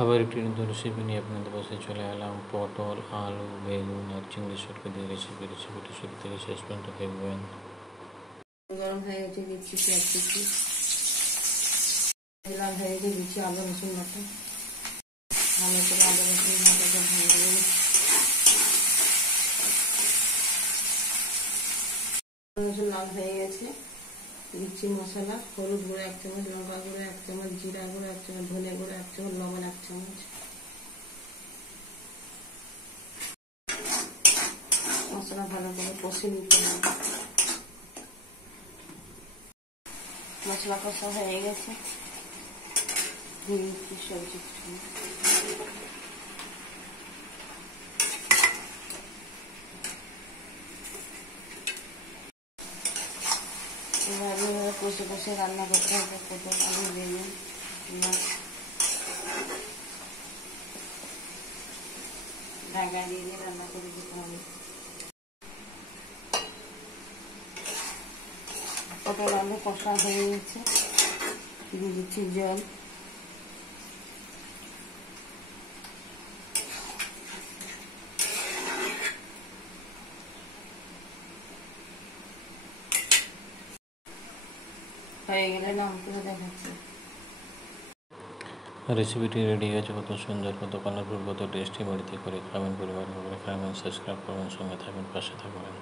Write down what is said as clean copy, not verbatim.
আবার একটি নতুন রেসিপি নিয়ে আপনাদের পাশে চলে এলাম। পটল, আলু, বেগুন আর চিংড়ি শুটকি দিয়ে রেসিপিটি শুরু থেকে শেষ পর্যন্ত দেখবেন। গরম হয়ে গেছে, দিচ্ছি পেঁয়াজ কুচি, লাল হয়ে গেছে, দিচ্ছি আদা রসুন বাটা, ভালো করে আদা রসুন বাটাটা ভাজবো। রসুন লাল হয়ে গেছে, দিচ্ছি মশলা, হলুদ গুঁড়ো 1 চামচ, লঙ্কা গুঁড়ো 1 চামচ, জিরা গুঁড়ো 1 চামচ, ধনে গুঁড়ো 1 চামচ, লবণ 1 চামচ। মশলা ভালো করে কষে নিতে হবে। মশলা কষা হয়ে গেছে, সবজি এভাবে কষে কষে রান্না করতে হবে। পটল, আলু, বেগুন, ঢাকা দিয়ে রান্না করে দিতে হবে। পটল আলু কষা হয়ে গেছে, দিয়ে দিচ্ছি জল। হয়ে গেলে নাম করে দেখাচ্ছি। রেসিপিটি রেডি হয়েছে, কত সুন্দর, কত কালারফুল, কত টেস্টি। বাড়িতে করে খাবেন, পরিবার করে খাবেন, সাবস্ক্রাইব করবেন, সঙ্গে থাকবেন, পাশে থাকবেন।